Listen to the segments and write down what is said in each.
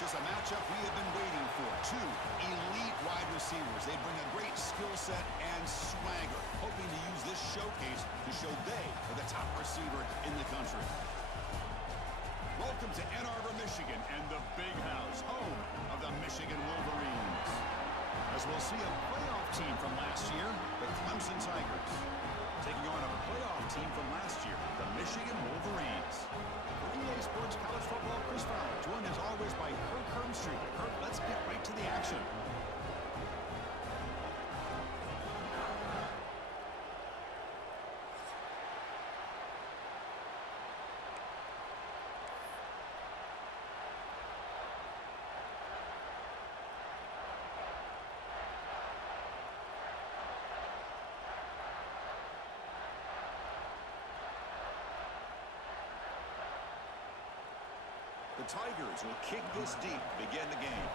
This is a matchup we have been waiting for. Two elite wide receivers. They bring a great skill set and swagger, hoping to use this showcase to show they are the top receiver in the country. Welcome to Ann Arbor, Michigan, and the Big House, home of the Michigan Wolverines. As we'll see a playoff team from last year, the Clemson Tigers, taking on a playoff team from last year, the Michigan Wolverines. For EA Sports College Football, Chris Fowler, joined as always by Kirk Hermstreet. Kirk, let's get right to the action. The Tigers will kick this deep to begin the game.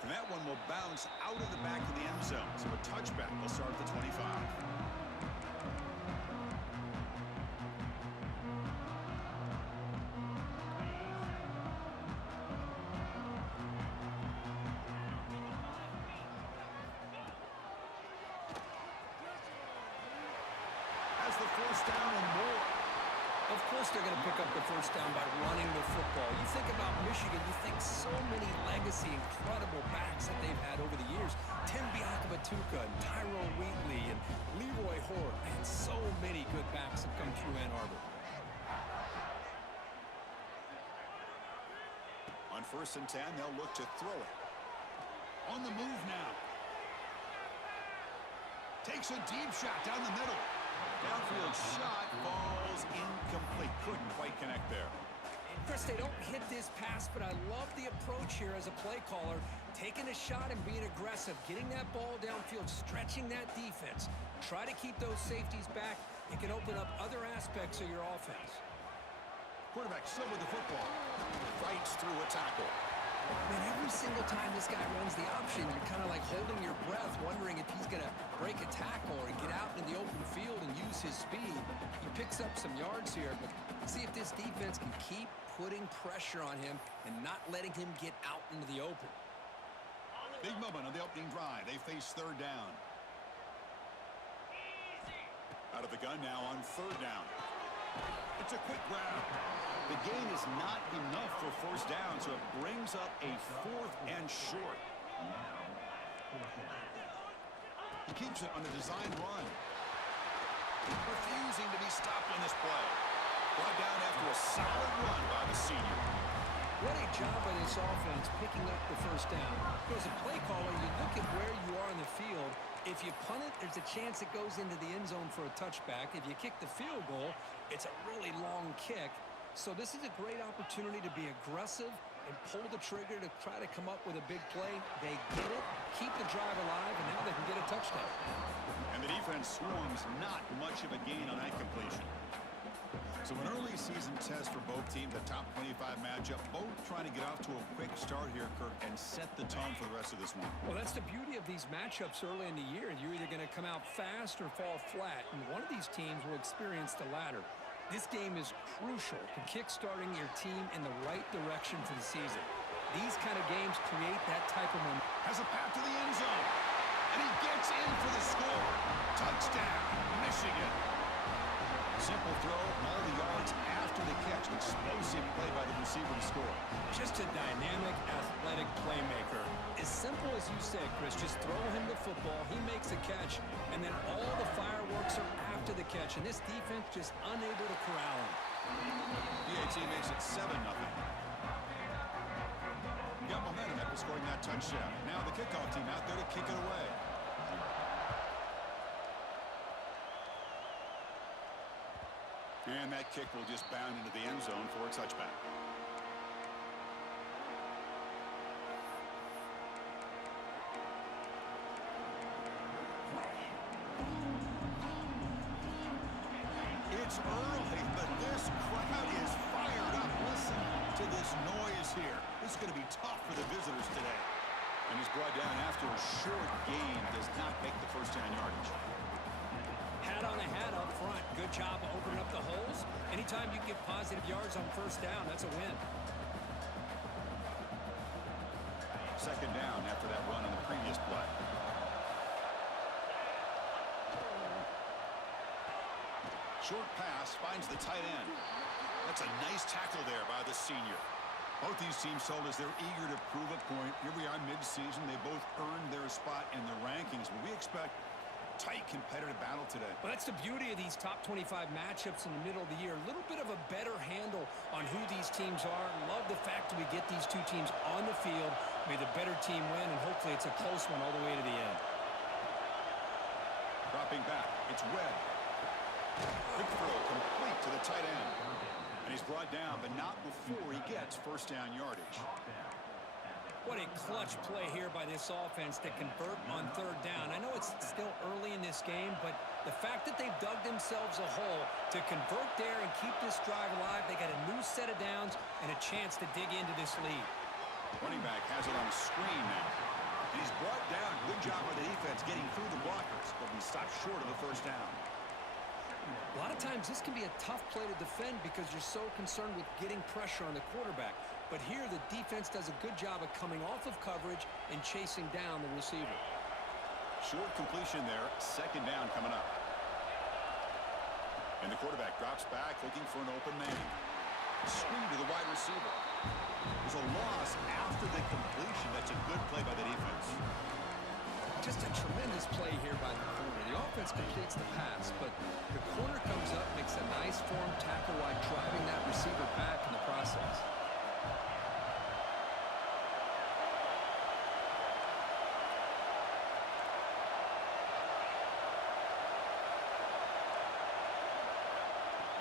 And that one will bounce out of the back of the end zone. So a touchback will start at the 25. Of course they're going to pick up the first down by running the football. You think about Michigan, you think so many legacy, incredible backs that they've had over the years. Tim Biakabatuka and Tyrone Wheatley and Leroy Hort. And so many good backs have come through Ann Arbor. On 1st and 10, they'll look to throw it. On the move now. Takes a deep shot down the middle. Downfield shot falls incomplete. Couldn't quite connect there. Chris, they don't hit this pass, but I love the approach here as a play caller. Taking a shot and being aggressive. Getting that ball downfield, stretching that defense. Try to keep those safeties back. It can open up other aspects of your offense. Quarterback still with the football. Fights through a tackle. Man, every single time this guy runs the option, you're kind of like holding your breath, wondering if he's going to break a tackle or get out in the open field and use his speed. He picks up some yards here, but see if this defense can keep putting pressure on him and not letting him get out into the open. Big moment on the opening drive. They face 3rd down. Out of the gun now on 3rd down. It's a quick grab. The gain is not enough for 1st down, so it brings up a 4th and short. He keeps it on a design run. Refusing to be stopped on this play. Brought down after a solid run by the senior. What a job by this offense picking up the 1st down. As a play caller, you look at where you are in the field. If you punt it, there's a chance it goes into the end zone for a touchback. If you kick the field goal, it's a really long kick. So this is a great opportunity to be aggressive and pull the trigger to try to come up with a big play. They get it, keep the drive alive, and now they can get a touchdown. And the defense swarms not much of a gain on that completion. So an early season test for both teams, a top 25 matchup, both trying to get off to a quick start here, Kirk, and set the tone for the rest of this one. Well, that's the beauty of these matchups early in the year. You're either going to come out fast or fall flat, and one of these teams will experience the latter. This game is crucial to kick-starting your team in the right direction for the season. These kind of games create that type of momentum. Has a path to the end zone, and he gets in for the score. Touchdown, Michigan. Simple throw, all the yards after the catch. Explosive play by the receiver to score. Just a dynamic, athletic playmaker. As simple as you said, Chris, just throw him the football, he makes a catch, and then all the fireworks are after the catch, and this defense just unable to corral him. PAT makes it 7-0. Got momentum after scoring that touchdown. Now the kickoff team out there to kick it away. And that kick will just bound into the end zone for a touchback. It's early, but this crowd is fired up. Listen to this noise here. This is going to be tough for the visitors today. And he's brought down after a short gain. Does not make the first down yardage. Pat on the hat up front. Good job of opening up the holes. Anytime you get positive yards on first down, that's a win. Second down after that run on the previous play. Short pass finds the tight end. That's a nice tackle there by the senior. Both these teams told us they're eager to prove a point. Here we are mid-season. They both earned their spot in the rankings, but we expect tight competitive battle today. Well, that's the beauty of these top 25 matchups in the middle of the year. A little bit of a better handle on who these teams are. Love the fact that we get these two teams on the field. May the better team win, and hopefully it's a close one all the way to the end. Dropping back, it's Webb. Quick throw complete to the tight end. And he's brought down, but not before he gets first down yardage. What a clutch play here by this offense to convert on third down. I know it's still early in this game, but the fact that they've dug themselves a hole to convert there and keep this drive alive, they got a new set of downs and a chance to dig into this lead. Running back has it on the screen now. And he's brought down. Good job by the defense getting through the blockers, but he stopped short of the first down. A lot of times this can be a tough play to defend because you're so concerned with getting pressure on the quarterback. But here the defense does a good job of coming off of coverage and chasing down the receiver. Short completion there. Second down coming up. And the quarterback drops back looking for an open man. Screen to the wide receiver. There's a loss after the completion. That's a good play by the defense. Just a tremendous play here by the corner. The offense completes the pass, but the corner comes up, makes a nice form tackle while driving that receiver back in the process.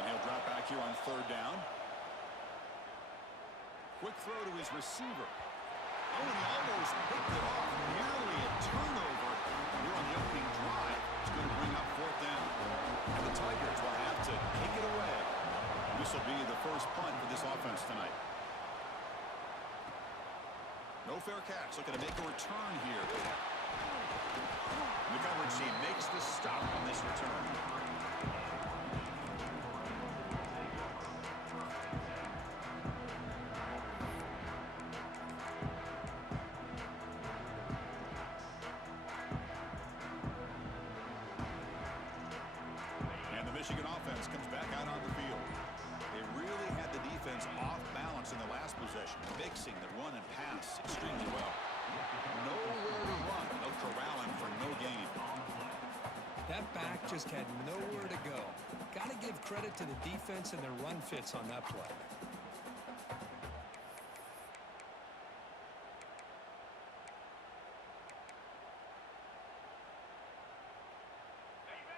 And he'll drop back here on third down. Quick throw to his receiver. Oh, and he almost picked it off. Nearly a turnover here on the opening drive. It's going to bring up fourth down. And the Tigers will have to kick it away. This will be the first punt for this offense tonight. No fair catch. Looking to make a return here. The coverage team makes the stop on this return. Michigan offense comes back out on the field. They really had the defense off balance in the last possession, mixing the run and pass extremely well. Nowhere to run. They'll corral him for no gain. That back just had nowhere to go. Got to give credit to the defense and their run fits on that play.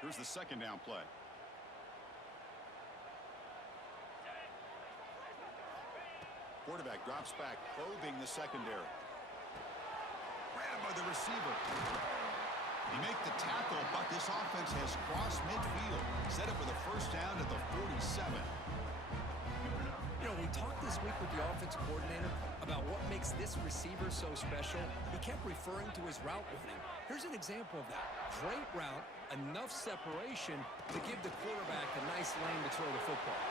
Here's the second down play. Quarterback drops back, probing the secondary. Grabbed by the receiver. He make the tackle, but this offense has crossed midfield. Set up with a first down at the 47. You know, we talked this week with the offensive coordinator about what makes this receiver so special. He kept referring to his route running. Here's an example of that. Great route, enough separation to give the quarterback a nice lane to throw the football.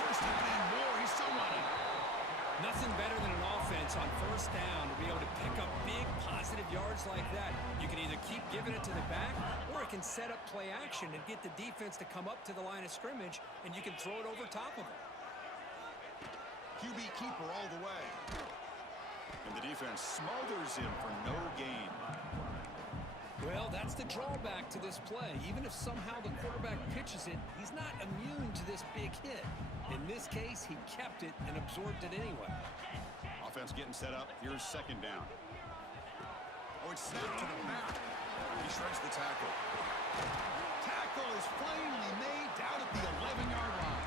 First down and more. He's still running. Nothing better than an offense on first down to be able to pick up big positive yards like that. You can either keep giving it to the back, or it can set up play action and get the defense to come up to the line of scrimmage, and you can throw it over top of it. QB keeper all the way. And the defense smothers him for no gain. Well, that's the drawback to this play. Even if somehow the quarterback pitches it, he's not immune to this big hit. In this case, he kept it and absorbed it anyway. Offense getting set up. Here's second down. Oh, it's snapped to the back. He shreds the tackle. Tackle is plainly made down at the 11-yard line.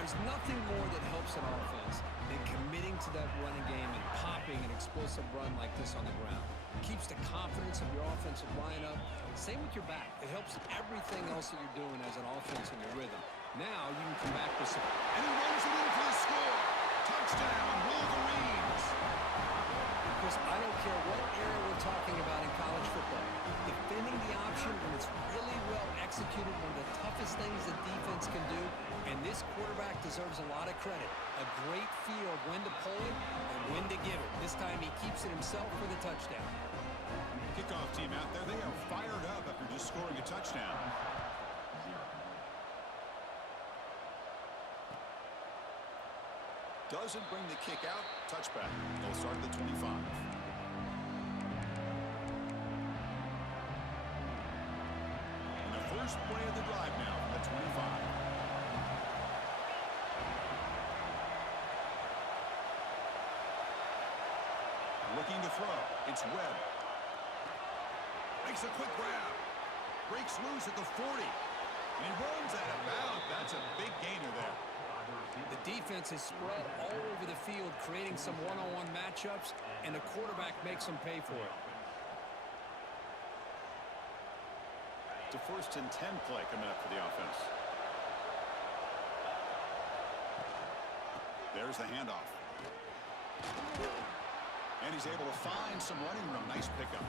There's nothing more that helps an offense than committing to that running game and popping an explosive run like this on the ground. It keeps the confidence of your offensive line up. Same with your back. It helps everything else that you're doing as an offense in your rhythm. Now you can come back with some. And he runs it in for the score. Touchdown, Wolverines. Chris, I don't care what era we're talking about in college football. Defending the option when it's really well executed, one of the toughest things the defense can do, and this quarterback deserves a lot of credit. A great feel of when to pull it and when to give it. This time he keeps it himself for the touchdown. Kickoff team out there, they are fired up after just scoring a touchdown. Doesn't bring the kick out. Touchback. They'll start at the 25. And the first play of the drive now from the 25. Looking to throw. It's Webb. Makes a quick grab. Breaks loose at the 40. And he runs out of bounds. That's a big gainer there. The defense is spread all over the field, creating some one-on-one matchups, and the quarterback makes them pay for it. It's a 1st and 10 play coming up for the offense. There's the handoff. And he's able to find some running room. Nice pickup.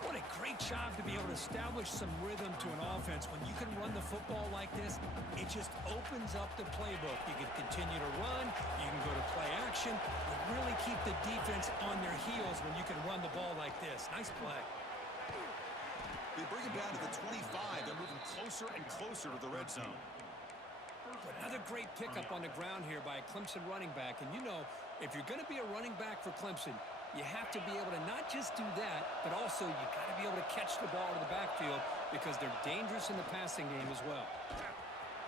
What a great job to be able to establish some rhythm to an offense. When you can run the football like this, it just opens up the playbook. You can continue to run, you can go to play action, but really keep the defense on their heels when you can run the ball like this. Nice play. They bring him down to the 25. They're moving closer and closer to the red zone. Another great pickup on the ground here by a Clemson running back. And you know, if you're going to be a running back for Clemson, you have to be able to not just do that, but also you got to be able to catch the ball to the backfield because they're dangerous in the passing game as well.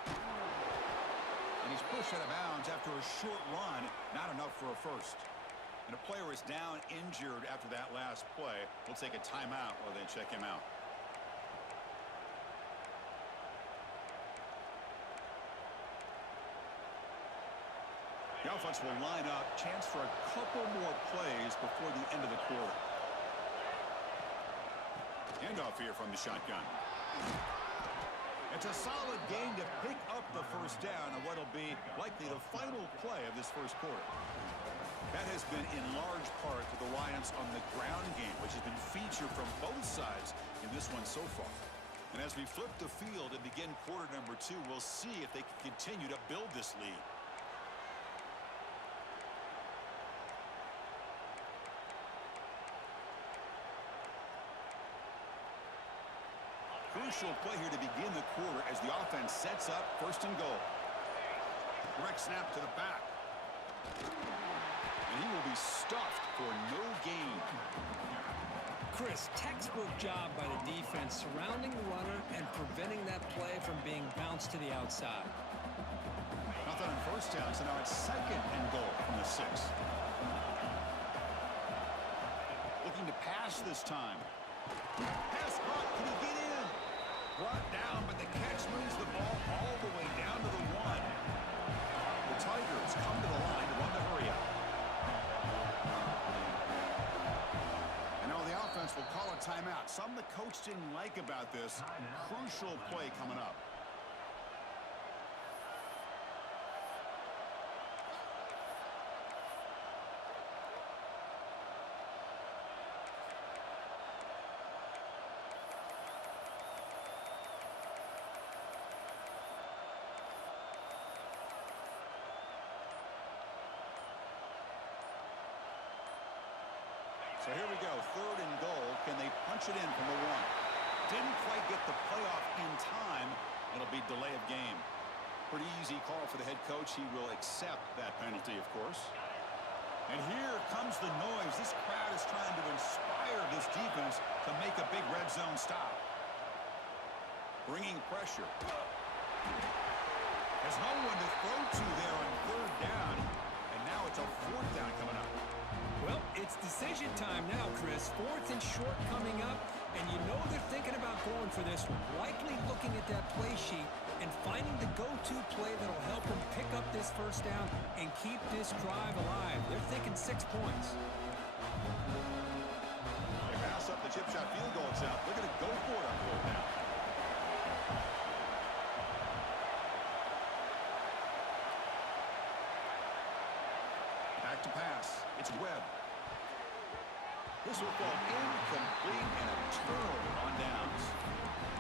And he's pushed out of bounds after a short run, not enough for a first. And a player is down injured after that last play. We'll take a timeout while they check him out. The offense will line up. Chance for a couple more plays before the end of the quarter. Handoff here from the shotgun. It's a solid gain to pick up the first down on what will be likely the final play of this first quarter. That has been in large part to the reliance on the ground game, which has been featured from both sides in this one so far. And as we flip the field and begin quarter number 2, we'll see if they can continue to build this lead. Crucial play here to begin the quarter as the offense sets up 1st and goal. Direct snap to the back. And he will be stuffed for no gain. Chris, textbook job by the defense surrounding the runner and preventing that play from being bounced to the outside. Nothing on 1st down, so now it's 2nd and goal from the 6. Looking to pass this time. Pass caught. Can he get in? Brought down, but the catch moves the ball all the way down to the 1. The Tigers come to the line to run the hurry up. And now the offense will call a timeout. Something the coach didn't like about this. Crucial play coming up. So here we go, 3rd and goal. Can they punch it in from the 1? Didn't quite get the playoff in time. It'll be delay of game. Pretty easy call for the head coach. He will accept that penalty, of course. And here comes the noise. This crowd is trying to inspire this defense to make a big red zone stop. Bringing pressure. There's no one to throw to there on 3rd down. And now it's a 4th down coming up. Well, it's decision time now, Chris. 4th and short coming up, and you know they're thinking about going for this one. Likely looking at that play sheet and finding the go-to play that'll help them pick up this 1st down and keep this drive alive. They're thinking 6 points. They pass up the chip shot field goal attempt. They're going to go for it on 4th down. Back to pass. It's Webb. This will fall incomplete and a turnover on downs.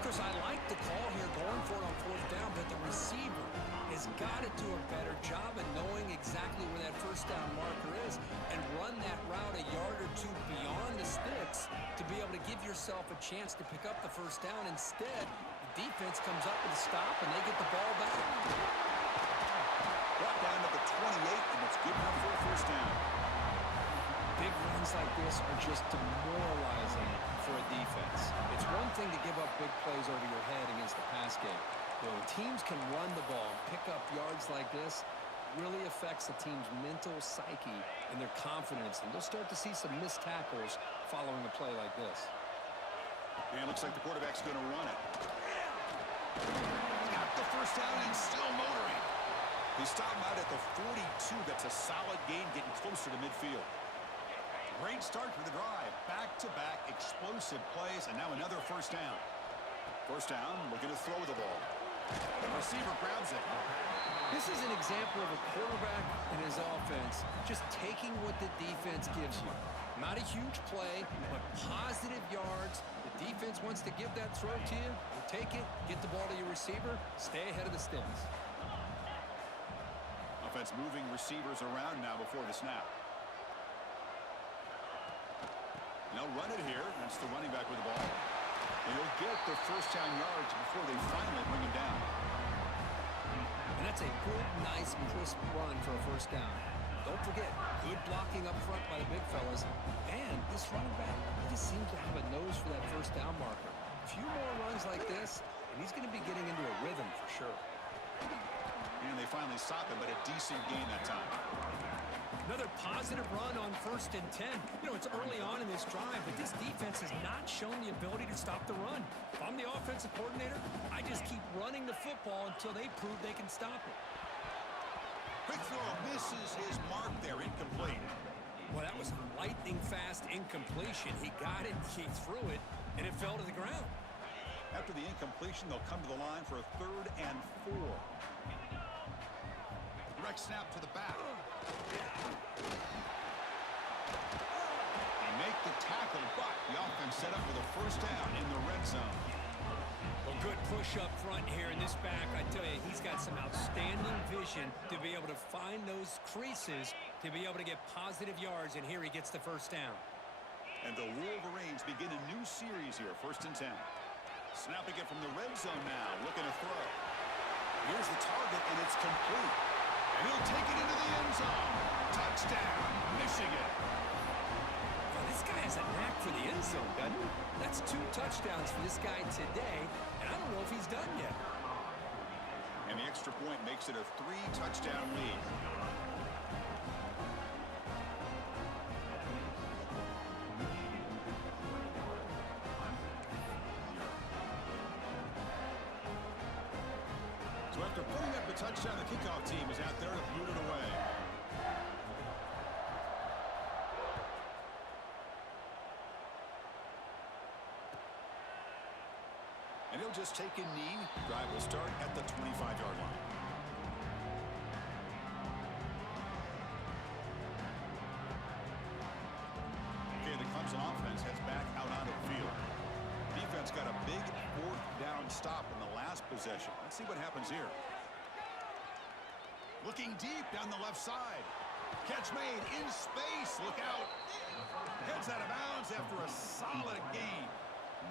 Chris, I like the call here going for it on fourth down, but the receiver has got to do a better job of knowing exactly where that first down marker is and run that route a yard or two beyond the sticks to be able to give yourself a chance to pick up the first down. Instead, the defense comes up with a stop and they get the ball back. Brought down to the 28, and it's good enough for a first down. Big runs like this are just demoralizing for a defense. It's one thing to give up big plays over your head against the pass game. When teams can run the ball, pick up yards like this, really affects the team's mental psyche and their confidence. And you'll start to see some missed tackles following a play like this. And it looks like the quarterback's going to run it. Got the first down and still motoring. They stop him out at the 42. That's a solid gain, getting closer to midfield. Great start for the drive. Back-to-back explosive plays, and now another first down. First down, looking to throw the ball. The receiver grabs it. This is an example of a quarterback and his offense just taking what the defense gives you. Not a huge play, but positive yards. The defense wants to give that throw to you. You take it, get the ball to your receiver, stay ahead of the sticks. Offense moving receivers around now before the snap. They'll run it here. That's the running back with the ball. And he'll get the first down yards before they finally bring him down. And that's a good, nice, crisp run for a first down. Don't forget, good blocking up front by the big fellas. And this running back, he just seems to have a nose for that first down marker. A few more runs like this, and he's going to be getting into a rhythm for sure. And they finally stop him, but a decent gain that time. Another positive run on 1st and 10. You know, it's early on in this drive, but this defense has not shown the ability to stop the run. If I'm the offensive coordinator, I just keep running the football until they prove they can stop it. Quick throw misses his mark there, incomplete. Well, that was lightning fast incompletion. He got it, he threw it, and it fell to the ground. After the incompletion, they'll come to the line for a 3rd and 4. Direct snap to the back. They make the tackle, but the offense set up with a first down in the red zone. Well, good push up front here in this back. I tell you, he's got some outstanding vision to be able to find those creases, to be able to get positive yards, and here he gets the first down. And the Wolverines begin a new series here, 1st and 10. Snapping it from the red zone now, looking to throw. Here's the target, and it's complete. And he'll take it into the end zone. Touchdown, Michigan. Well, this guy has a knack for the end zone, doesn't he? That's 2 touchdowns for this guy today, and I don't know if he's done yet. And the extra point makes it a 3-touchdown lead. So after putting up a touchdown, the kickoff team is out there to boot it away. And he'll just take a knee. Drive will start at the 25-yard line. Okay, the Clemson offense heads back out onto the field. Defense got a big 4th down stop in the last possession. Let's see what happens here. Looking deep down the left side. Catch made in space. Look out. Heads out of bounds after a solid gain.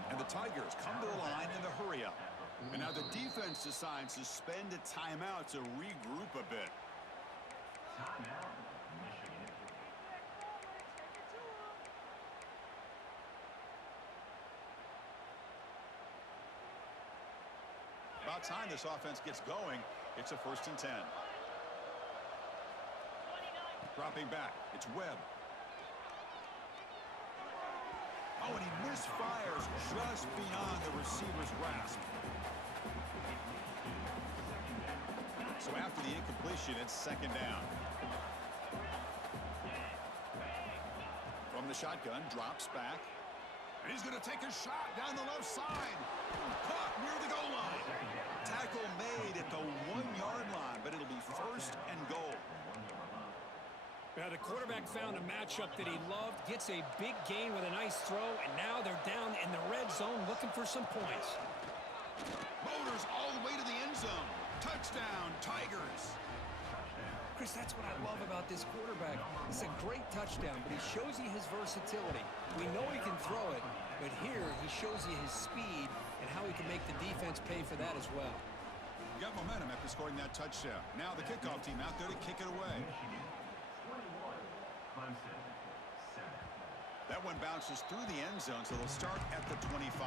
And the Tigers come to the line in the hurry up. And now the defense decides to spend a timeout to regroup a bit. About time this offense gets going. It's a 1st and 10. Dropping back. It's Webb. Oh, and he misfires just beyond the receiver's grasp. So after the incompletion, it's 2nd down. From the shotgun, drops back. And he's going to take a shot down the left side. Caught near the goal line. Tackle made at the 1-yard line, but it'll be 1st and goal. Yeah, the quarterback found a matchup that he loved, gets a big gain with a nice throw, and now they're down in the red zone looking for some points. Motors all the way to the end zone. Touchdown, Tigers. Chris, that's what I love about this quarterback. It's a great touchdown, but he shows you his versatility. We know he can throw it, but here he shows you his speed and how he can make the defense pay for that as well. Got momentum after scoring that touchdown. Now the kickoff team out there to kick it away. That one bounces through the end zone, so they'll start at the 25.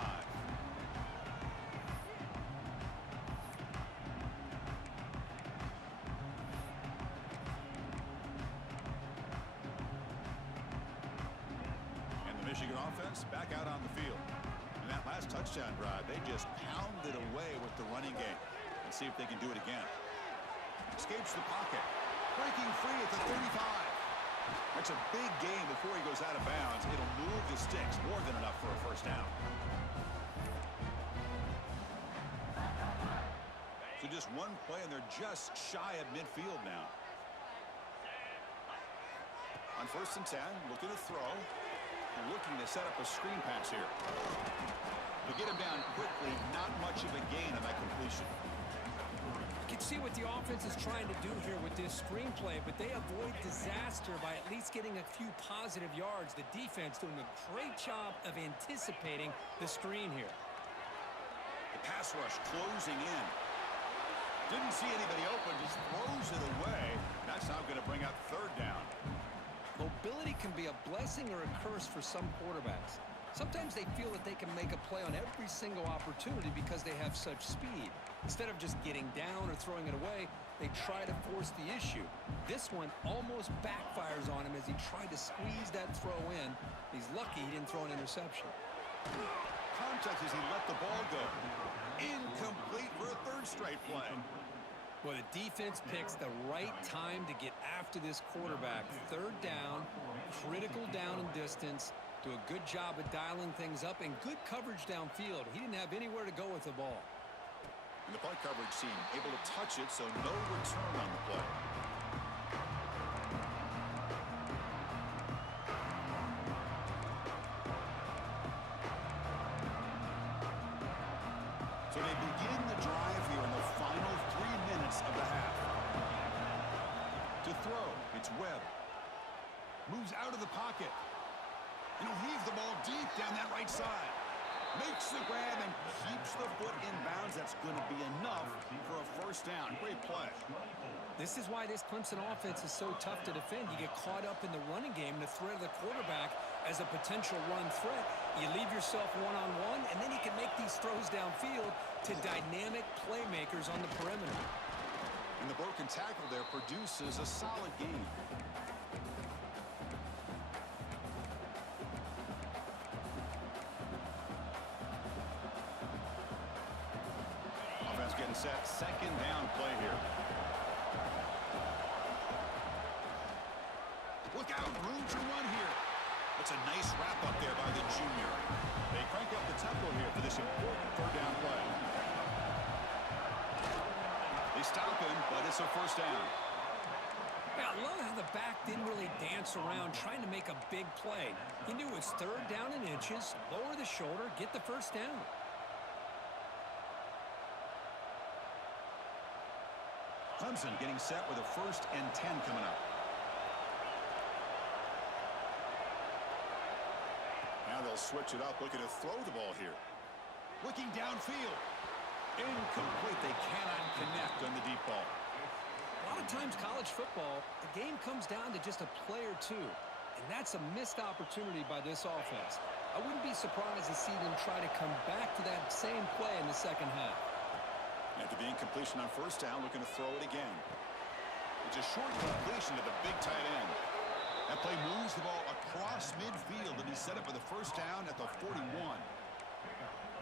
And the Michigan offense back out on the field. In that last touchdown drive, they just pounded away with the running game. Let's see if they can do it again. Escapes the pocket. Breaking free at the 35. That's a big gain before he goes out of bounds. It'll move the sticks more than enough for a first down. So just one play, and they're just shy of midfield now. On 1st and 10, looking to throw. And looking to set up a screen pass here. To get him down quickly, not much of a gain on that completion. You can see what the offense is trying to do here with this screenplay, but they avoid disaster by at least getting a few positive yards. The defense doing a great job of anticipating the screen here. The pass rush closing in. Didn't see anybody open, just throws it away. That's now going to bring up 3rd down. Mobility can be a blessing or a curse for some quarterbacks. Sometimes they feel that they can make a play on every single opportunity because they have such speed. Instead of just getting down or throwing it away, they try to force the issue. This one almost backfires on him as he tried to squeeze that throw in. He's lucky he didn't throw an interception. Contact as he let the ball go. Incomplete for a 3rd straight play. Well, the defense picks the right time to get after this quarterback. 3rd down, critical down and distance. Do a good job of dialing things up and good coverage downfield. He didn't have anywhere to go with the ball. And the punt coverage team able to touch it, so no return on the play. So they begin the drive here in the final 3 minutes of the half. To throw, it's Webb. Moves out of the pocket. And he'll heave the ball deep down that right side. Makes the grab and keeps the foot in bounds. That's going to be enough for a first down. Great play. This is why this Clemson offense is so tough to defend. You get caught up in the running game, the threat of the quarterback as a potential run threat. You leave yourself one-on-one, and then you can make these throws downfield to dynamic playmakers on the perimeter. And the broken tackle there produces a solid gain. Offense getting set. 2nd down play here. Look out, room to run here. That's a nice wrap up there by the junior. They crank up the tempo here for this important 3rd down play. They stop him, but it's a first down. Yeah, I love how the back didn't really dance around trying to make a big play. He knew it was 3rd down in inches, lower the shoulder, get the first down. Clemson getting set with a 1st and 10 coming up. Now they'll switch it up, looking to throw the ball here. Looking downfield. Incomplete. They cannot connect on the deep ball. A lot of times college football, the game comes down to just a play or two. And that's a missed opportunity by this offense. I wouldn't be surprised to see them try to come back to that same play in the 2nd half. After the incompletion on 1st down, looking to throw it again. It's a short completion to the big tight end. That play moves the ball across midfield, and he's set up for the first down at the 41.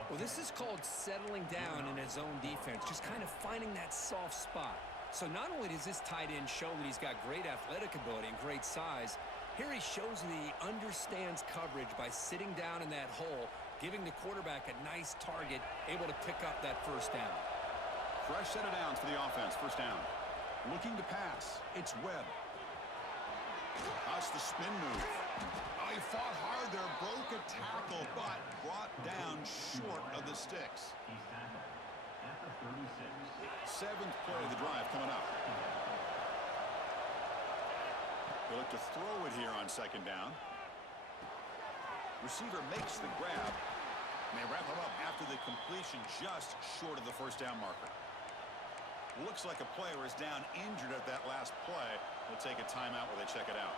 Well, this is called settling down in his own defense, just kind of finding that soft spot. So not only does this tight end show that he's got great athletic ability and great size, here he shows that he understands coverage by sitting down in that hole, giving the quarterback a nice target, able to pick up that first down. Fresh set of downs for the offense. First down. Looking to pass. It's Webb. That's the spin move. Oh, he fought hard there, broke a tackle, but brought down short of the sticks. Seventh play of the drive coming up. They look to throw it here on second down. Receiver makes the grab. And they wrap him up after the completion just short of the first down marker. Looks like a player is down injured at that last play. They'll take a timeout while they check it out.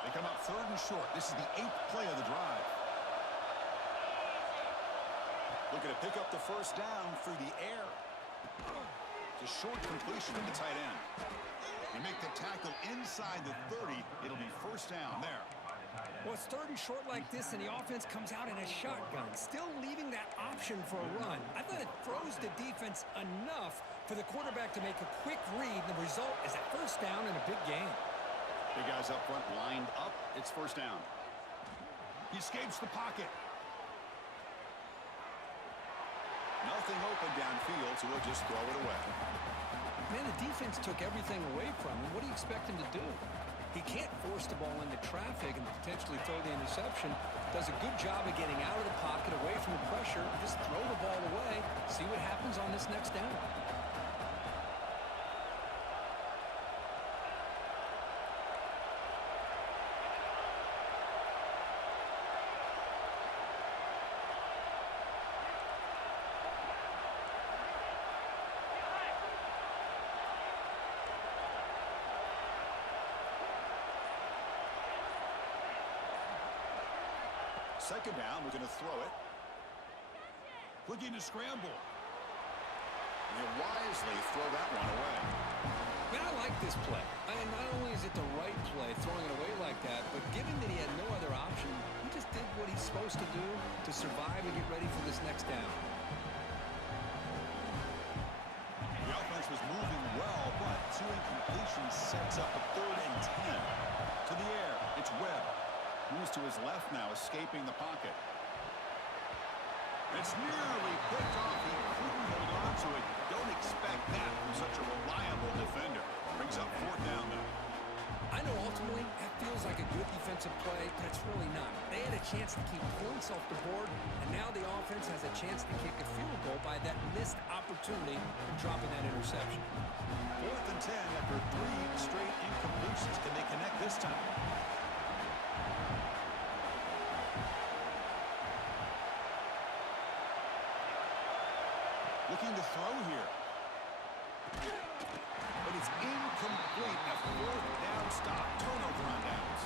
They come up third and short. This is the 8th play of the drive. Looking to pick up the first down through the air. It's a short completion to the tight end. They make the tackle inside the 30. It'll be first down there. Well, it's third and short like this, and the offense comes out in a shotgun, still leaving that option for a run. I thought it throws the defense enough for the quarterback to make a quick read. The result is a first down in a big game. Big guys up front lined up. It's first down. He escapes the pocket. Nothing open downfield, so we'll just throw it away. Man, the defense took everything away from him. What do you expect him to do? He can't force the ball into traffic and potentially throw the interception. Does a good job of getting out of the pocket, away from the pressure. Just throw the ball away. See what happens on this next down. Second down, we're going to throw it. Looking to scramble. And he'll wisely throw that one away. Man, I like this play. And not only is it the right play, throwing it away like that, but given that he had no other option, he just did what he's supposed to do to survive and get ready for this next down. The offense was moving well, but two incompletions sets up a 3rd and 10. To the air, it's Webb. Moves to his left now, escaping the pocket. It's nearly picked off. He couldn't hold on to it. Don't expect that from such a reliable defender. Brings up 4th down now. I know ultimately that feels like a good defensive play, but it's really not. They had a chance to keep points off the board, and now the offense has a chance to kick a field goal by that missed opportunity for dropping that interception. 4th and 10 after 3 straight incompletions. Can they connect this time? Looking to throw here. But it's incomplete. A 4th down stop. Turnover on downs.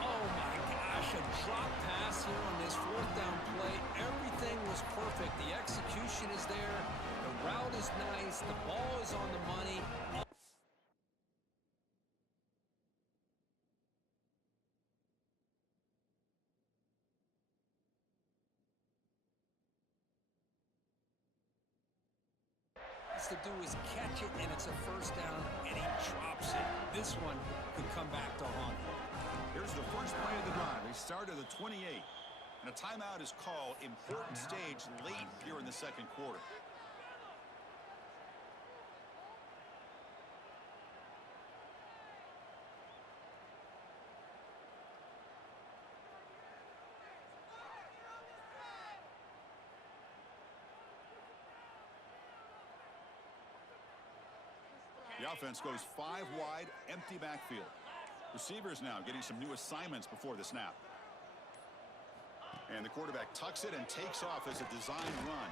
Oh my gosh, a drop pass here on this 4th down play. Everything was perfect. The execution is there. The route is nice. The ball is on the money. To do is catch it, and it's a first down, and he drops it. This one could come back to haunt him. Here's the first play of the drive. They start at the 28, and a timeout is called. Important stage late here in the second quarter. The offense goes 5 wide, empty backfield. Receivers now getting some new assignments before the snap. And the quarterback tucks it and takes off as a design run.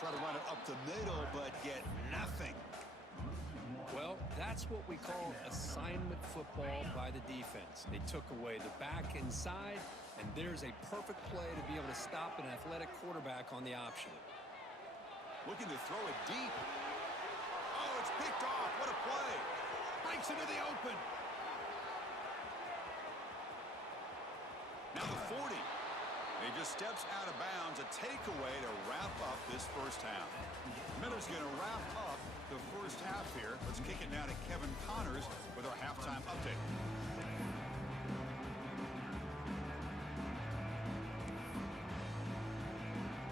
Try to run it up the middle, but get nothing. Well, that's what we call assignment football by the defense. They took away the back inside, and there's a perfect play to be able to stop an athletic quarterback on the option. Looking to throw it deep. Oh, it's picked off. What a play. Breaks into the open. Now the 40. He just steps out of bounds. A takeaway to wrap up this first half. Miller's going to wrap up the first half here. Let's kick it now to Kevin Connors with our halftime update.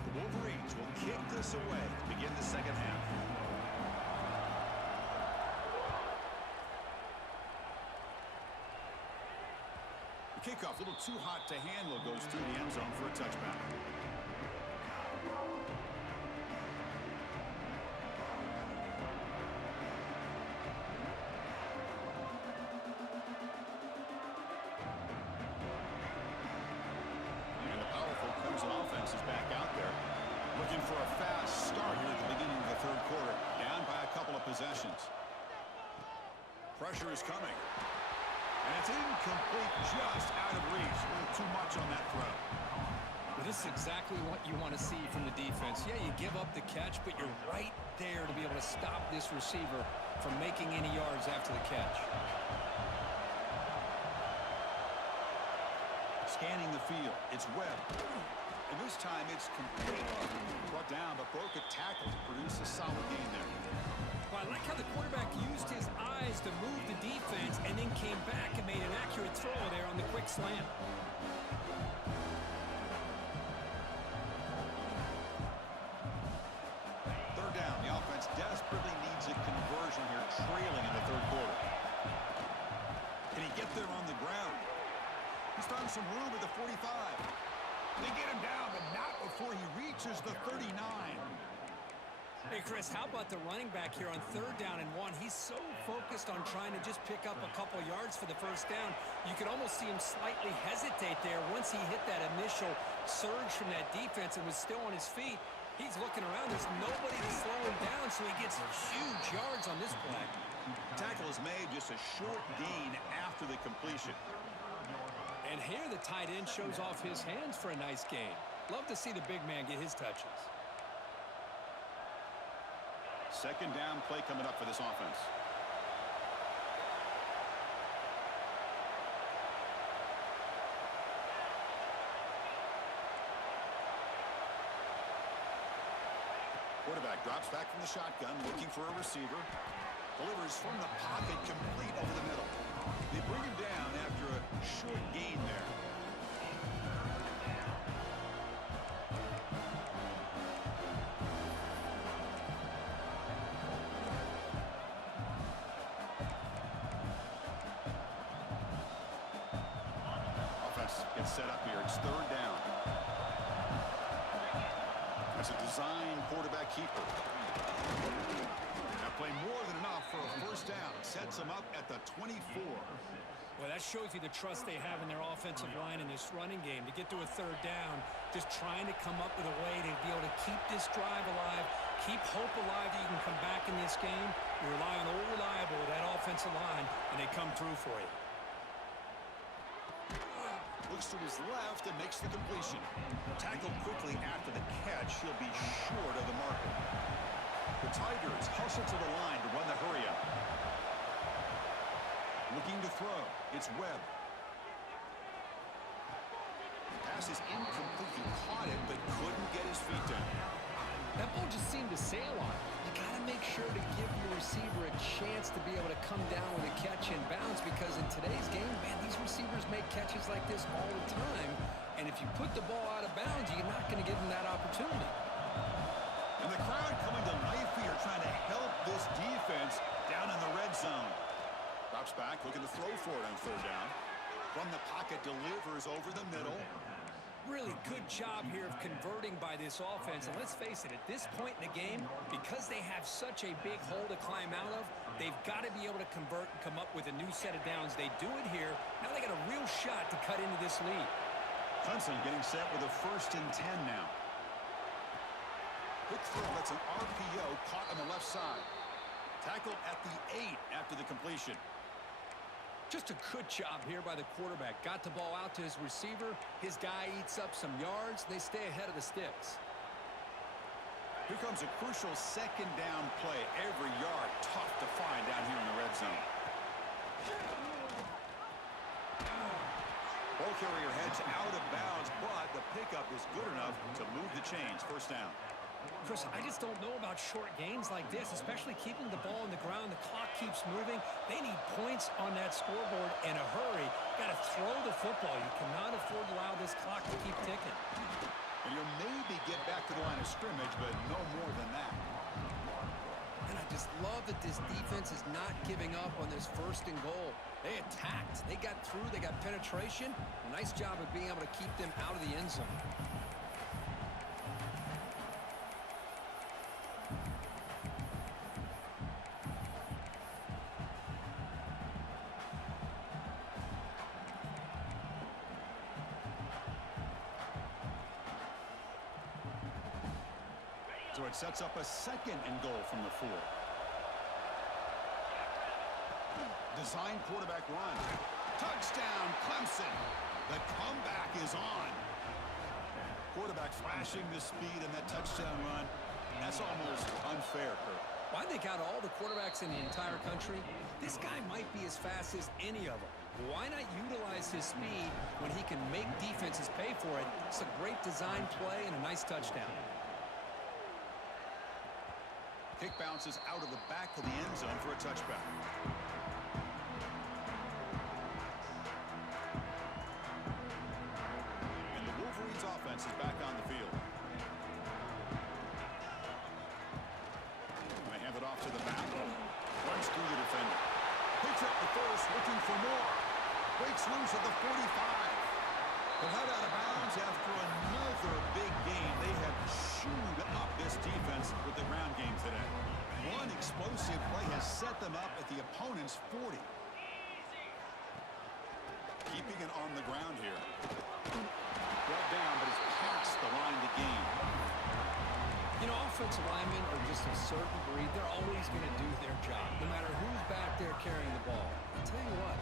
The Wolverines will kick this away to begin the second half. kickoff, a little too hot to handle, goes through the end zone for a touchback. And the powerful Clemson offense is back out there, looking for a fast start here at the beginning of the third quarter, down by a couple of possessions. Pressure is coming. And it's incomplete, just out of reach. A little too much on that throw. Well, this is exactly what you want to see from the defense. Yeah, you give up the catch, but you're right there to be able to stop this receiver from making any yards after the catch. Scanning the field, it's Webb. And this time it's complete. Brought down, but broke a tackle to produce a solid gain there. Well, I like how the quarterback used his eyes to move the defense and then came back and made an accurate throw there on the quick slant. Third down, the offense desperately needs a conversion here, trailing in the third quarter. Can he get there on the ground? He's found some room at the 45. They get him down, but not before he reaches the 39. Hey, Chris, how about the running back here on third down and 1? He's so focused on trying to just pick up a couple yards for the first down. You could almost see him slightly hesitate there once he hit that initial surge from that defense and was still on his feet. He's looking around. There's nobody to slow him down, so he gets huge yards on this play. Tackle is made, just a short gain after the completion. And here the tight end shows off his hands for a nice gain. Love to see the big man get his touches. Second down play coming up for this offense. Quarterback drops back from the shotgun, looking for a receiver. Delivers from the pocket, complete over the middle. They bring him down after a short gain there. Gets set up here. It's third down. That's a design quarterback keeper. Now play more than enough for a first down. Sets them up at the 24. Well, that shows you the trust they have in their offensive line in this running game. To get to a third down, just trying to come up with a way to be able to keep this drive alive, keep hope alive that you can come back in this game. You rely on Old Reliable with that offensive line, and they come through for you. Looks to his left and makes the completion. Tackled quickly after the catch. He'll be short of the marker. The Tigers hustle to the line to run the hurry up. Looking to throw. It's Webb. The pass is incomplete. He caught it but couldn't get his feet down. That ball just seemed to sail on. You got to make sure to give your receiver a chance to be able to come down with a catch and bounce, because in today's game, man, these receivers make catches like this all the time. And if you put the ball out of bounds, you're not going to give them that opportunity. And the crowd coming to life here, trying to help this defense down in the red zone. Drops back, looking to throw for it on third down. From the pocket, delivers over the middle. Really good job here of converting by this offense. And let's face it, at this point in the game, because they have such a big hole to climb out of, they've got to be able to convert and come up with a new set of downs. They do it here. Now they got a real shot to cut into this lead. Clemson getting set with a 1st and 10 now. Quick throw, that's an RPO caught on the left side. Tackle at the 8 after the completion. Just a good job here by the quarterback. Got the ball out to his receiver. His guy eats up some yards. They stay ahead of the sticks. Here comes a crucial second down play. Every yard tough to find down here in the red zone. Ball carrier heads out of bounds, but the pickup is good enough to move the chains. First down. Chris, I just don't know about short gains like this, especially keeping the ball on the ground. The clock keeps moving. They need points on that scoreboard in a hurry. Got to throw the football. You cannot afford to allow this clock to keep ticking. And you'll maybe get back to the line of scrimmage, but no more than that. And I just love that this defense is not giving up on this 1st and goal. They attacked. They got through. They got penetration. A nice job of being able to keep them out of the end zone. So it sets up a second and goal from the 4. Design quarterback run. Touchdown, Clemson. The comeback is on. Quarterback flashing the speed in that touchdown run. That's almost unfair, Kurt. Well, I think out of all the quarterbacks in the entire country, this guy might be as fast as any of them. Why not utilize his speed when he can make defenses pay for it? It's a great design play and a nice touchdown. Kick bounces out of the back of the end zone for a touchback. And the Wolverines offense is back on the field. They hand it off to the back. Runs through the defender. Picks up the first, looking for more. Breaks loose at the 45. But head out of bounds after another big game. They have chewed up this defense with the ground game today. One explosive play has set them up at the opponent's 40. Keeping it on the ground here. Brought down, but it's past the line to gain. You know, offensive linemen are just a certain breed. They're always going to do their job, no matter who's back there carrying the ball. I'll tell you what,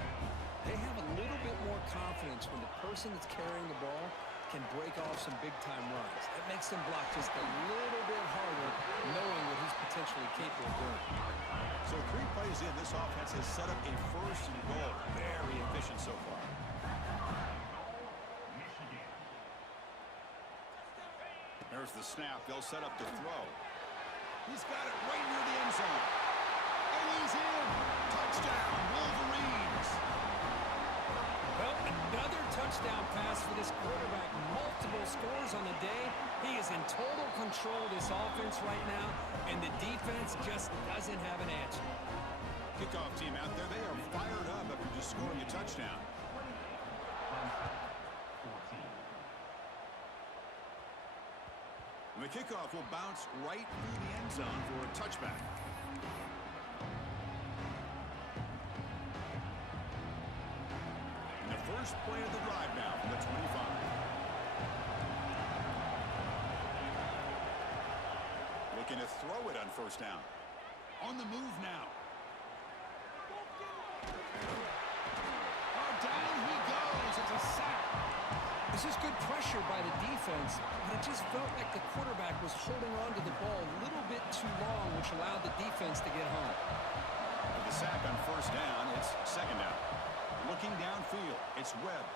they have a little bit more confidence when the person that's carrying the ball can break off some big-time runs. That makes them block just a little bit harder, knowing what he's potentially capable of doing. So 3 plays in, this offense has set up a first and goal. Very efficient so far. There's the snap. They'll set up to throw. He's got it right near the end zone. And he's in. Touchdown, Wolverines. Well, another touchdown pass for this quarterback. Multiple scores on the day. He is in total control of this offense right now, and the defense just doesn't have an answer. Kickoff team out there. They are fired up after just scoring a touchdown. And the kickoff will bounce right through the end zone for a touchback. And the first play of the drive now from the 25. Looking to throw it on first down. On the move now. Oh, down he goes. It's a sack. This is good pressure by the defense, but it just felt like the quarterback was holding on to the ball a little bit too long, which allowed the defense to get home. With the sack on first down, it's second down. Looking downfield, it's Webb.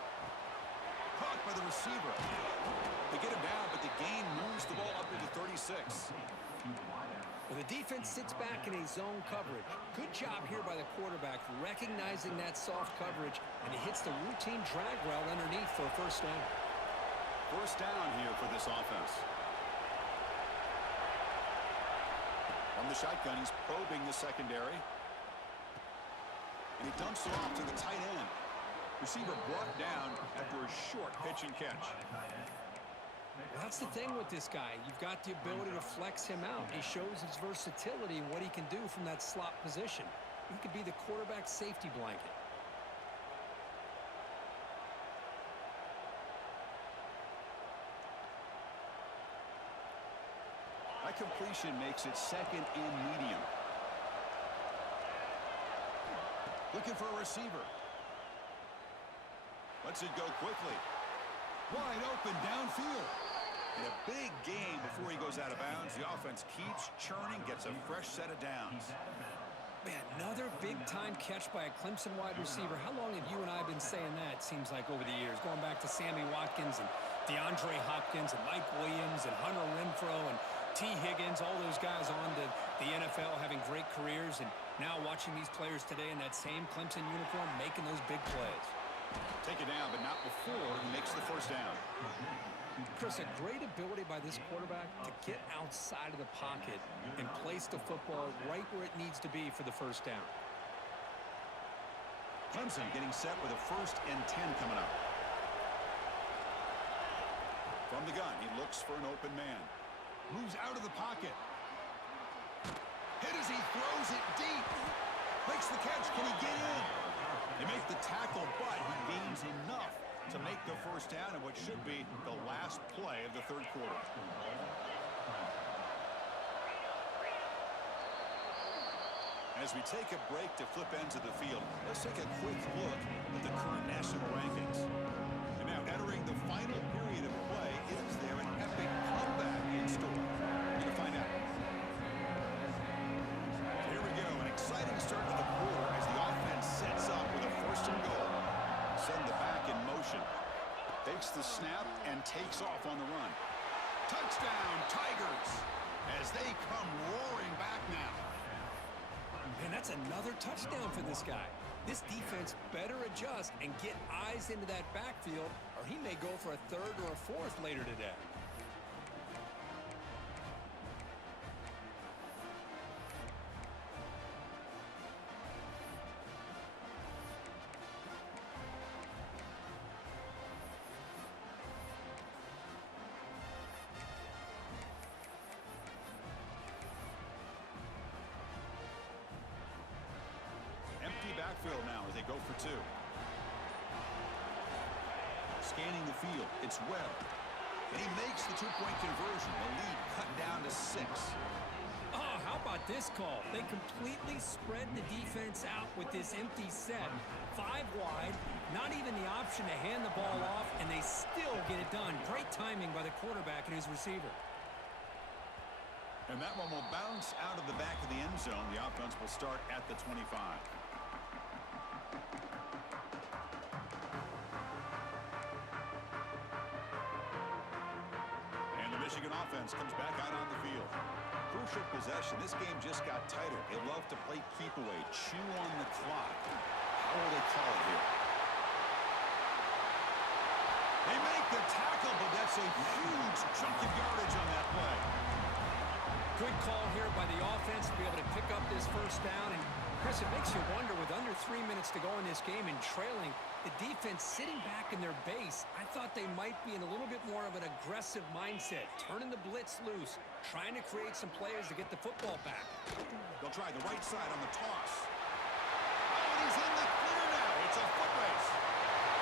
Caught by the receiver. They get him down, but the gain moves the ball up into 36. Well, the defense sits back in a zone coverage. Good job here by the quarterback, recognizing that soft coverage, and he hits the routine drag route underneath for a first down. First down here for this offense. On the shotgun, he's probing the secondary. And he dumps it off to the tight end. Receiver brought down after a short pitch and catch. Well, that's the thing with this guy. You've got the ability to flex him out. He shows his versatility and what he can do from that slot position. He could be the quarterback's safety blanket. That completion makes it second and medium. Looking for a receiver. Lets it go quickly. Wide open downfield. And a big game before he goes out of bounds. The offense keeps churning, gets a fresh set of downs. Man, another big-time catch by a Clemson wide receiver. How long have you and I been saying that, seems like, over the years? Going back to Sammy Watkins and DeAndre Hopkins and Mike Williams and Hunter Renfrow and T. Higgins, all those guys on to the NFL having great careers. And now watching these players today in that same Clemson uniform making those big plays. Take it down, but not before he makes the first down. Chris, a great ability by this quarterback to get outside of the pocket and place the football right where it needs to be for the first down. Clemson getting set with a 1st and 10 coming up. From the gun, he looks for an open man. Moves out of the pocket. Hit as he throws it deep. Makes the catch. Can he get in? They make the tackle, but he gains enough to make the 1st down in what should be the last play of the 3rd quarter. As we take a break to flip ends of the field, let's take a quick look at the current national rankings. And now entering the final period of play, is there an epic comeback in store? We're going to find out. Here we go, an exciting start to the quarter as the offense sets up with a 1st and goal. Send the back in motion. Takes the snap and takes off on the run. Touchdown, Tigers, as they come roaring back now. And that's another touchdown for this guy. This defense better adjust and get eyes into that backfield, or he may go for a 3rd or a 4th later today. Backfield now as they go for 2. Scanning the field, it's Webb. And he makes the 2-point conversion. The lead cut down to 6. Oh, how about this call? They completely spread the defense out with this empty set. 5 wide, not even the option to hand the ball off, and they still get it done. Great timing by the quarterback and his receiver. And that one will bounce out of the back of the end zone. The offense will start at the 25. Michigan offense comes back out on the field. Crucial possession. This game just got tighter. They love to play keep away, chew on the clock. How will they call it here? They make the tackle, but that's a huge chunk of yardage on that play. Good call here by the offense to be able to pick up this 1st down. And Chris, it makes you wonder, with under 3 minutes to go in this game and trailing, the defense sitting back in their base, I thought they might be in a little bit more of an aggressive mindset, turning the blitz loose, trying to create some plays to get the football back. They'll try the right side on the toss. Oh, and he's in the clear now. It's a foot race.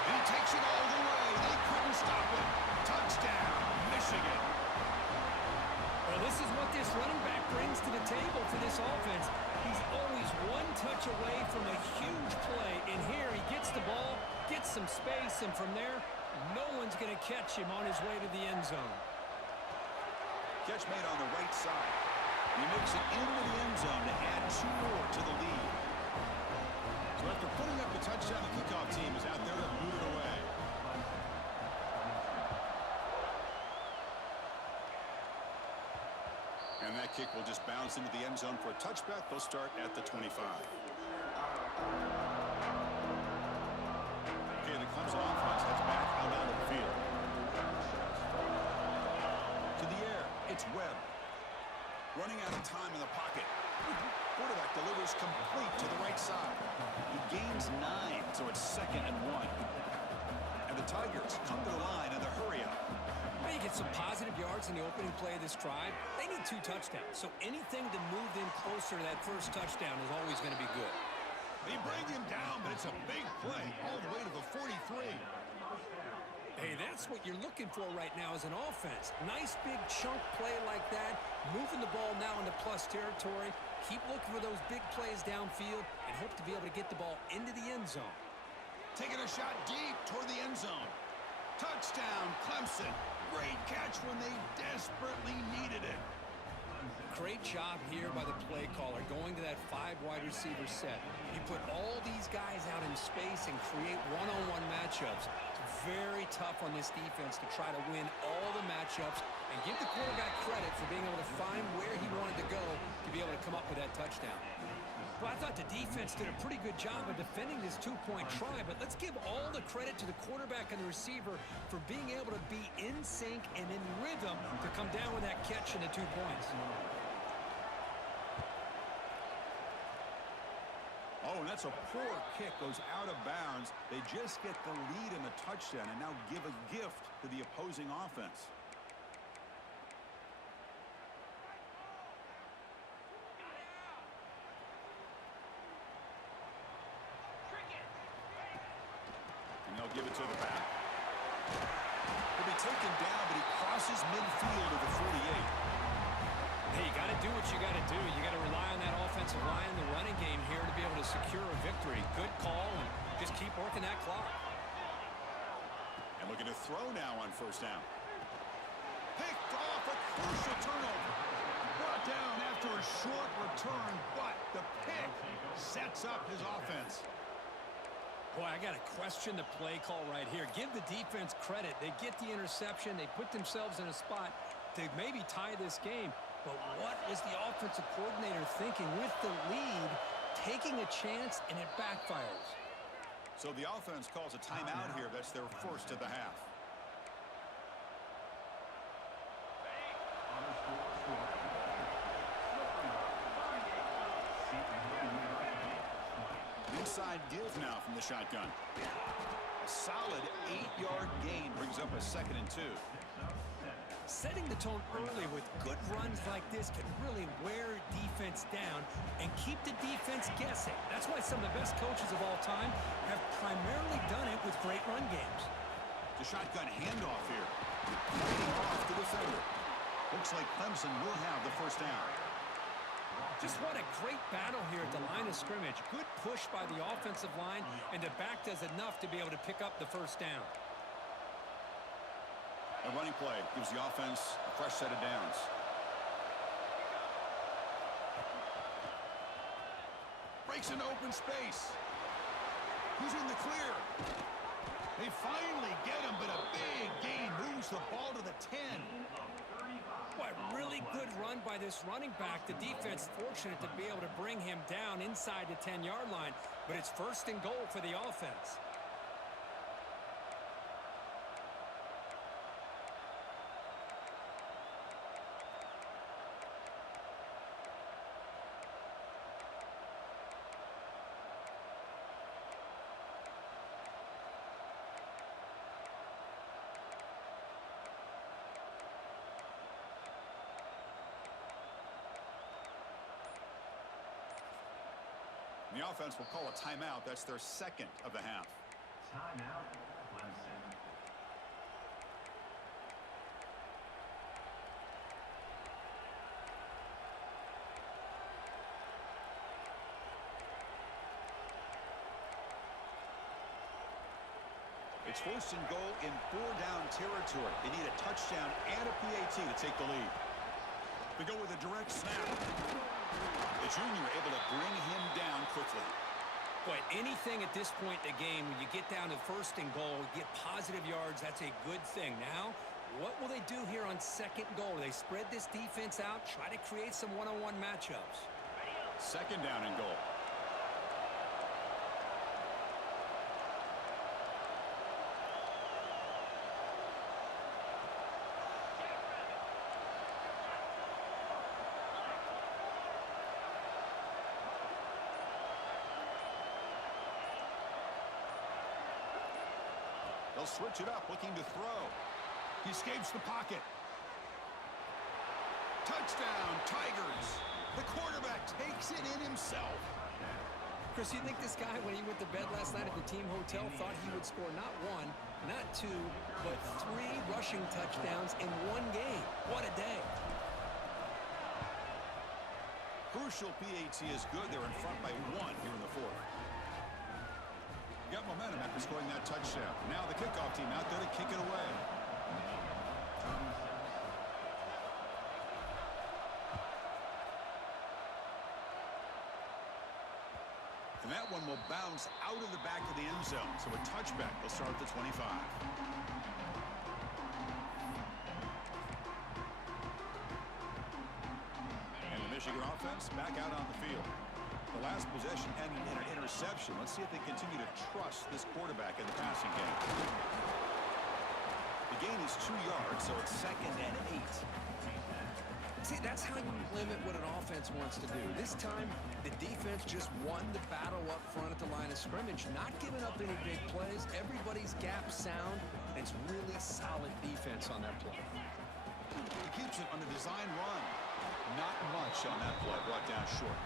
And he takes it all the way. They couldn't stop him. Touchdown, Michigan. Well, this is what this running back brings to the table for this offense. He's always 1 touch away from a huge play, and here he gets the ball, gets some space, and from there, no one's going to catch him on his way to the end zone. Catch made on the right side. He makes it into the end zone to add 2 more to the lead. So after putting up the touchdown, the kickoff team is out there to boot it away. And that kick will just bounce into the end zone for a touchback. They'll start at the 25. Okay, the Clemson offense heads back out onto the field. To the air, it's Webb. Running out of time in the pocket. Quarterback delivers complete to the right side. He gains 9, so it's 2nd and 1. And the Tigers come to the line in the hurry-up. They get some positive yards in the opening play of this drive. They need 2 touchdowns, so anything to move them closer to that 1st touchdown is always going to be good. They bring him down, but it's a big play all the way to the 43. Hey, that's what you're looking for right now as an offense. Nice big chunk play like that, moving the ball now into plus territory. Keep looking for those big plays downfield and hope to be able to get the ball into the end zone. Taking a shot deep toward the end zone. Touchdown, Clemson. Great catch when they desperately needed it. Great job here by the play caller going to that 5 wide receiver set. You put all these guys out in space and create one-on-one matchups. It's very tough on this defense to try to win all the matchups and give the quarterback credit for being able to find where he wanted to go to be able to come up with that touchdown. Well, I thought the defense did a pretty good job of defending this 2-point try, but let's give all the credit to the quarterback and the receiver for being able to be in sync and in rhythm to come down with that catch and the 2 points. Oh, and That's a poor kick, goes out of bounds. They just get the lead in the touchdown and now give a gift to the opposing offense. And they'll give it to the back. He'll be taken down, but he crosses midfield to the 48. Hey, you got to do what you got to do. You got to rely on that offensive line in the running game here to be able to secure a victory. Good call, and just keep working that clock. And looking to throw now on first down. Picked off, a crucial turnover. Brought down after a short return, but the pick sets up his offense. Boy, I got to question the play call right here. Give the defense credit. They get the interception. They put themselves in a spot to maybe tie this game. But what was the offensive coordinator thinking with the lead, taking a chance, and it backfires? So the offense calls a timeout here. That's their first of the half. Inside give now from the shotgun. A solid 8-yard gain brings up a 2nd and 2. Setting the tone early with good runs like this can really wear defense down and keep the defense guessing. That's why some of the best coaches of all time have primarily done it with great run games. The shotgun handoff here. Fighting off the defender. Looks like Clemson will have the first down. Just what a great battle here at the line of scrimmage. Good push by the offensive line, and the back does enough to be able to pick up the first down. A running play gives the offense a fresh set of downs. Breaks into open space. Who's in the clear? They finally get him, but a big gain moves the ball to the 10. What really good run by this running back. The defense fortunate to be able to bring him down inside the 10-yard line, but it's 1st and goal for the offense. The offense will call a timeout. That's their 2nd of the half. Timeout, Clemson. It's 1st and goal in 4-down territory. They need a touchdown and a PAT to take the lead. They go with a direct snap. The junior able to bring him down quickly. Boy, anything at this point in the game, when you get down to 1st and goal, get positive yards, that's a good thing. Now, what will they do here on 2nd goal? They spread this defense out, try to create some one-on-one matchups. 2nd down and goal. They'll switch it up, looking to throw. He escapes the pocket. Touchdown, Tigers. The quarterback takes it in himself. Chris, you think this guy, when he went to bed last night at the team hotel, thought he would score not 1, not 2, but 3 rushing touchdowns in 1 game? What a day. Crucial PAT is good. They're in front by 1 here in the 4th. Got momentum after scoring that touchdown. Now the kickoff team out there to kick it away. And that one will bounce out of the back of the end zone. So a touchback will start at the 25. And the Michigan offense back out on the field. The last possession ended in an interception. Let's see if they continue to trust this quarterback in the passing game. The gain is 2 yards, so it's 2nd and 8. See, that's how you limit what an offense wants to do. This time, the defense just won the battle up front at the line of scrimmage, not giving up any big plays. Everybody's gap sound, and it's really solid defense on that play. He keeps it on a design run. Not much on that play, brought down short.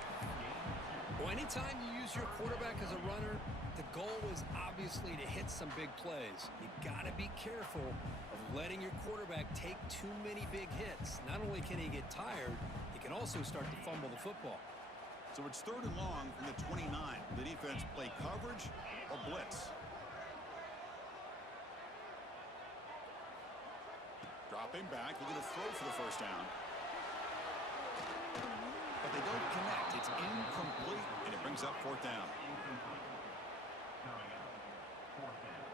Well, anytime you use your quarterback as a runner, the goal is obviously to hit some big plays. You got to be careful of letting your quarterback take too many big hits. Not only can he get tired, he can also start to fumble the football. So it's 3rd and long from the 29. The defense play coverage or blitz. Dropping back, they're going to throw for the first down. But they don't connect. It's incomplete, and it brings up 4th down. Coming up, 4th down.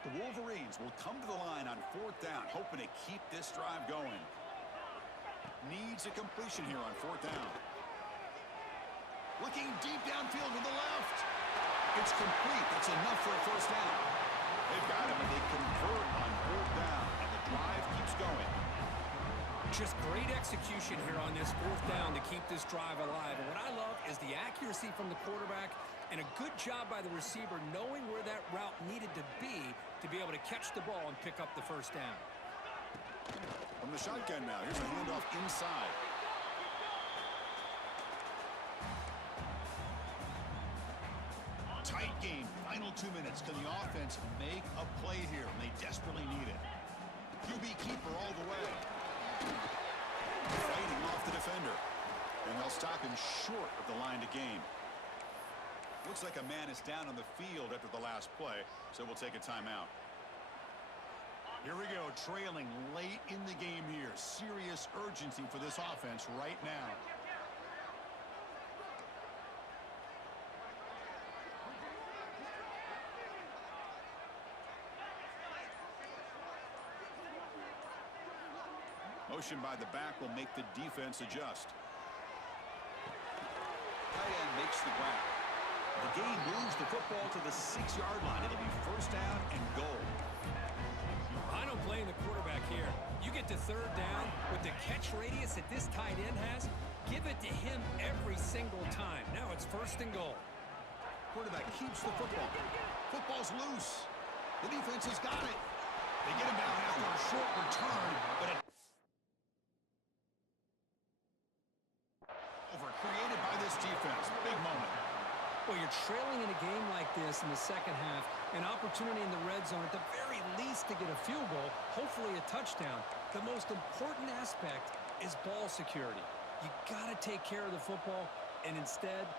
The Wolverines will come to the line on 4th down, hoping to keep this drive going. Needs a completion here on 4th down. Looking deep downfield with the left. It's complete. That's enough for a first down. They've got him, and they convert on 4th down, and the drive keeps going. Just great execution here on this 4th down to keep this drive alive. And what I love is the accuracy from the quarterback and a good job by the receiver knowing where that route needed to be able to catch the ball and pick up the first down. From the shotgun now, here's a handoff inside. Tight game, final 2 minutes. Can the offense make a play here? And they desperately need it. QB keeper all the way. Fighting off the defender. And they'll stop him short of the line to gain. Looks like a man is down on the field after the last play, so we'll take a timeout. Here we go, trailing late in the game here. Serious urgency for this offense right now. Motion by the back will make the defense adjust. Tight end makes the grab. The game moves the football to the 6-yard line. It'll be first down and goal. I don't blame the quarterback here. You get to 3rd down with the catch radius that this tight end has, give it to him every single time. Now it's 1st and goal. Quarterback keeps the football. Football's loose. The defense has got it. They get him down after a short return, but it created by this defense. Big moment. Well, you're trailing in a game like this in the second half, an opportunity in the red zone at the very least to get a field goal, hopefully a touchdown. The most important aspect is ball security. You got to take care of the football, and instead,